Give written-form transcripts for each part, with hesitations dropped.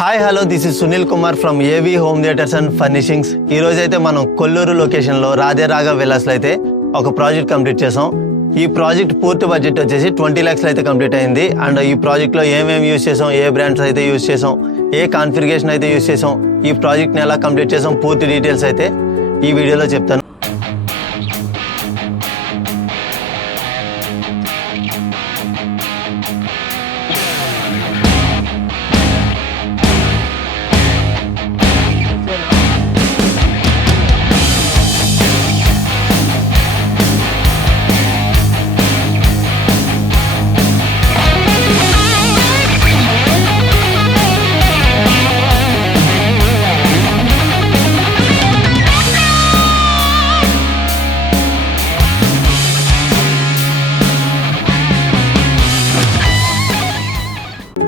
Hi hello this is Sunil Kumar from ఏవి home theatres and furnishings. ఈ రోజు అయితే మనం కొల్లూరు లొకేషన్లో రాధేరాఘవ్ విలాస్లో అయితే ఒక ప్రాజెక్ట్ కంప్లీట్ చేసాం. ఈ ప్రాజెక్ట్ పూర్తి బడ్జెట్ వచ్చేసి 20 lakhs అయితే కంప్లీట్ అయింది. అండ్ ఈ ప్రాజెక్ట్లో ఏమేమి యూజ్ చేసాం, ఏ బ్రాండ్స్ అయితే యూజ్ చేసాం, ఏ కాన్ఫిగరేషన్ అయితే యూజ్ చేసాం, ఈ ప్రాజెక్ట్ని ఎలా కంప్లీట్ చేసాం, పూర్తి డీటెయిల్స్ అయితే ఈ వీడియోలో చెప్తాను.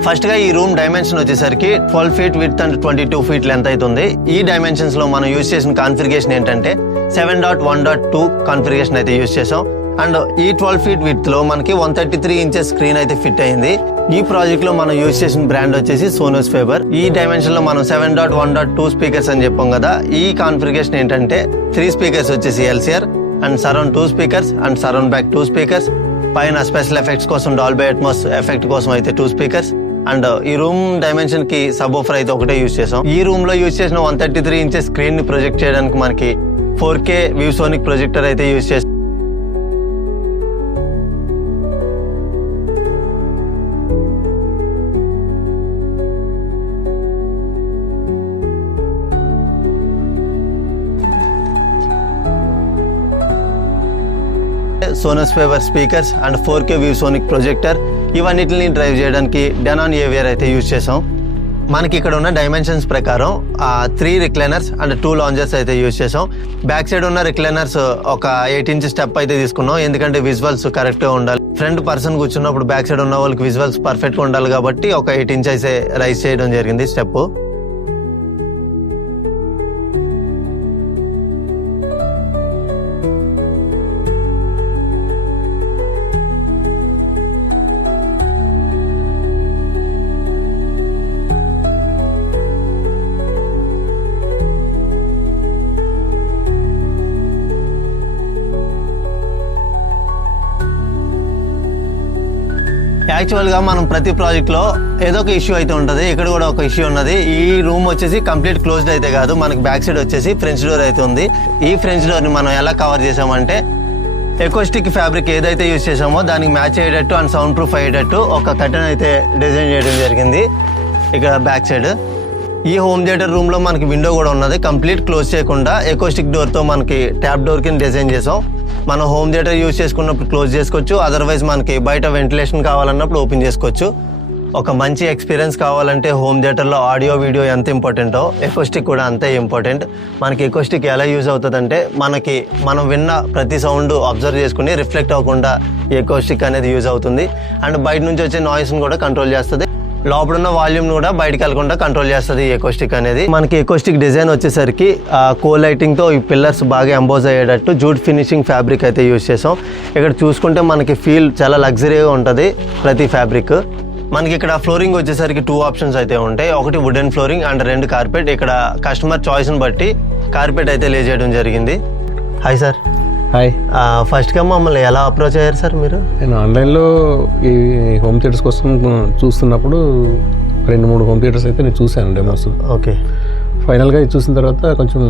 ఫస్ట్గా ఈ రూమ్ డైమెన్షన్ వచ్చేసరికి 12 feet width and 22 feet length అవుతుంది. ఈ డైమెన్షన్స్లో మనం యూజ్ చేసిన కాన్ఫిగరేషన్ ఏంటంటే 7.1.2 కాన్ఫిగరేషన్ అయితే యూజ్ చేసాం. అండ్ ఈ 12 feet విడ్త్లో మనకి 133 inches స్క్రీన్ అయితే ఫిట్ అయింది. ఈ ప్రాజెక్ట్లో మనం యూజ్ చేసిన బ్రాండ్ వచ్చేసి సోనోస్ ఫేబర్. ఈ డైమెన్షన్లో మనం 7.1.2 స్పీకర్స్ అని చెప్పాం కదా. ఈ కాన్ఫిగరేషన్ ఏంటంటే 3 speakers వచ్చేసి LCR and surround 2 speakers and surround back 2 speakers, పైన స్పెషల్ ఎఫెక్ట్స్ కోసం డాల్బీ అట్మాస్ ఎఫెక్ట్ కోసం అయితే 2 speakers. అండ్ ఈ రూమ్ డైమెన్షన్ కి సబ్ ఓఫర్ అయితే ఒకటే యూజ్ చేసాం. ఈ రూమ్ లో యూజ్ చేసిన 133 inches స్క్రీన్ ని ప్రొజెక్ట్ చేయడానికి మనకి 4K వివ్సోనిక్ ప్రొజెక్టర్ అయితే యూజ్ చేసాం. Sonus Faber speakers and 4K ViewSonic projector, ఇవన్నిటిని డ్రైవ్ చేయడానికి డెనాన్ ఏవియర్ అయితే యూజ్ చేసాం. మనకి ఇక్కడ ఉన్న డైమెన్షన్స్ ప్రకారం 3 recliners అండ్ 2 loungers అయితే యూజ్ చేసాం. బ్యాక్ సైడ్ ఉన్న రిక్లైనర్స్ ఒక 8 inch స్టెప్ అయితే తీసుకున్నాం, ఎందుకంటే విజువల్స్ కరెక్ట్గా ఉండాలి. ఫ్రంట్ పర్సన్ కూర్చున్నప్పుడు బ్యాక్ సైడ్ ఉన్న వాళ్ళకి విజువల్స్ పర్ఫెక్ట్గా ఉండాలి కాబట్టి ఒక 8 inch అయితే రైజ్ చేయడం జరిగింది స్టెప్. యాక్చువల్గా మనం ప్రతి ప్రాజెక్ట్లో ఏదో ఒక ఇష్యూ అయితే ఉంటుంది. ఇక్కడ కూడా ఒక ఇష్యూ ఉన్నది. ఈ రూమ్ వచ్చేసి కంప్లీట్ క్లోజ్డ్ అయితే కాదు, మనకి బ్యాక్ సైడ్ వచ్చేసి ఫ్రెంచ్ డోర్ అయితే ఉంది. ఈ ఫ్రెంచ్ డోర్ని మనం ఎలా కవర్ చేసామంటే ఎకోస్టిక్ ఫ్యాబ్రిక్ ఏదైతే యూజ్ చేసామో దానికి మ్యాచ్ అయ్యేటట్టు అండ్ సౌండ్ ప్రూఫ్ అయ్యేటట్టు ఒక కర్టెన్ అయితే డిజైన్ చేయడం జరిగింది ఇక్కడ బ్యాక్ సైడ్. ఈ హోమ్ థియేటర్ రూమ్లో మనకి విండో కూడా ఉన్నది. కంప్లీట్ క్లోజ్ చేయకుండా ఎకోస్టిక్ డోర్తో మనకి ట్యాప్ డోర్ కింద డిజైన్ చేసాం. మనం హోమ్ థియేటర్ యూజ్ చేసుకున్నప్పుడు క్లోజ్ చేసుకోవచ్చు, అదర్వైజ్ మనకి బయట వెంటిలేషన్ కావాలన్నప్పుడు ఓపెన్ చేసుకోవచ్చు. ఒక మంచి ఎక్స్పీరియన్స్ కావాలంటే హోమ్ థియేటర్లో ఆడియో వీడియో ఎంత ఇంపార్టెంటో ఎకోస్టిక్ కూడా అంతే ఇంపార్టెంట్. మనకి ఎకోస్టిక్ ఎలా యూజ్ అవుతుందంటే మనం విన్న ప్రతి సౌండ్ అబ్జర్వ్ చేసుకుని రిఫ్లెక్ట్ అవ్వకుండా ఎకోస్టిక్ అనేది యూజ్ అవుతుంది. అండ్ బయట నుంచి వచ్చే నాయిస్ని కూడా కంట్రోల్ చేస్తుంది, లోపల ఉన్న వాల్యూమ్ కూడా బయటకు వెళ్ళకుండా కంట్రోల్ చేస్తుంది ఎకోస్టిక్ అనేది. మనకి ఎకోస్టిక్ డిజైన్ వచ్చేసరికి కో లైటింగ్తో ఈ పిల్లర్స్ బాగా ఎంబోజ్ అయ్యేటట్టు జూట్ ఫినిషింగ్ ఫ్యాబ్రిక్ అయితే యూజ్ చేసాం. ఇక్కడ చూసుకుంటే మనకి ఫీల్ చాలా లగ్జరీగా ఉంటుంది ప్రతి ఫ్యాబ్రిక్. మనకి ఇక్కడ ఫ్లోరింగ్ వచ్చేసరికి 2 options అయితే ఉంటాయి. ఒకటి వుడెన్ ఫ్లోరింగ్ అండ్ 2 కార్పెట్. ఇక్కడ కస్టమర్ చాయిస్ని బట్టి కార్పెట్ అయితే లే చేయడం జరిగింది. Hi sir. హాయ్. ఫస్ట్గా మమ్మల్ని ఎలా అప్రోచ్ అయ్యారు సార్ మీరు? నేను ఆన్లైన్లో ఈ హోమ్ థియేటర్స్ కోసం చూస్తున్నప్పుడు 2-3 హోమ్ థియేటర్స్ అయితే నేను చూశాను డెమోస్. ఓకే. ఫైనల్గా ఇది చూసిన తర్వాత కొంచెం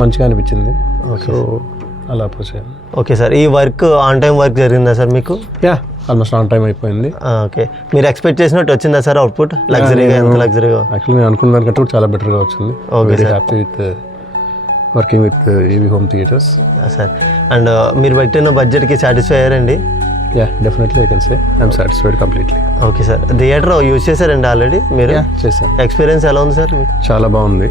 మంచిగా అనిపించింది. సో అలా అప్రోచ్ అయ్యాను. Okay sir. ఈ వర్క్ ఆన్ టైం వర్క్ జరిగిందా సార్ మీకు? ఆల్మోస్ట్ ఆన్ టైం అయిపోయింది. ఓకే. మీరు ఎక్స్పెక్ట్ చేసినట్టు వచ్చిందా సార్ అవుట్పుట్? లగ్జరీగా ఎంత లగ్జరీగా? యాక్చువల్లీ నేను అనుకున్న దానికంటే కూడా చాలా బెటర్గా వచ్చింది. Very happy with working with ఏవి హోమ్ థియేటర్స్. సార్ అండ్ మీరు పెట్టిన బడ్జెట్కి సాటిస్ఫై అయ్యారండి? Definitely I can say I'm satisfied completely. Okay sir. Theatre use చేశారండి ఆల్రెడీ మీరు? చేశాను. ఎక్స్పీరియన్స్ ఎలా ఉంది సార్ మీకు? చాలా బాగుంది,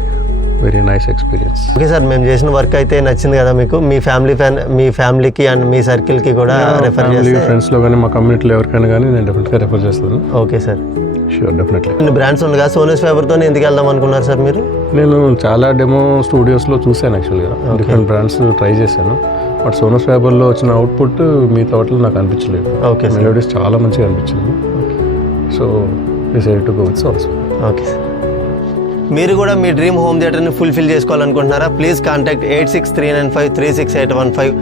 very nice experience. Okay sir, మేము చేసిన వర్క్ అయితే నచ్చింది కదా మీకు? మీ ఫ్యామిలీకి అండ్ మీ సర్కిల్కి కూడా రెఫర్ చేస్తాను. ఫ్రెండ్స్లో కానీ మా కమ్యూనిటీలో ఎవరికైనా కానీ నేను డెఫినెట్గా రెఫర్ చేస్తాను. Okay sir. Sure, definitely. కొన్ని బ్రాండ్స్ ఉంది కదా, సోనోస్ ఫేబర్తో ఎందుకు వెళ్దాం అనుకున్నారు సార్ మీరు? నేను చాలా డెమో స్టూడియోస్లో చూశాను. యాక్చువల్గా డిఫరెంట్ బ్రాండ్స్ ట్రై చేశాను. బట్ సోనోస్ ఫేబర్లో వచ్చిన అవుట్పుట్ మిగతా వాటిలో నాకు అనిపించలేదు. ఓకే. మెలోడీస్ చాలా మంచిగా అనిపించింది. So decide to go with Sonos. Okay sir. మీరు కూడా మీ డ్రీమ్ హోమ్ థియేటర్ని ఫుల్ఫిల్ చేసుకోవాలనుకుంటున్నారా? Please contact 8639536815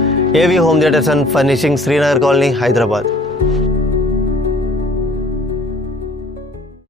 AV home theatres and furnishing, Srinagar colony, Hyderabad.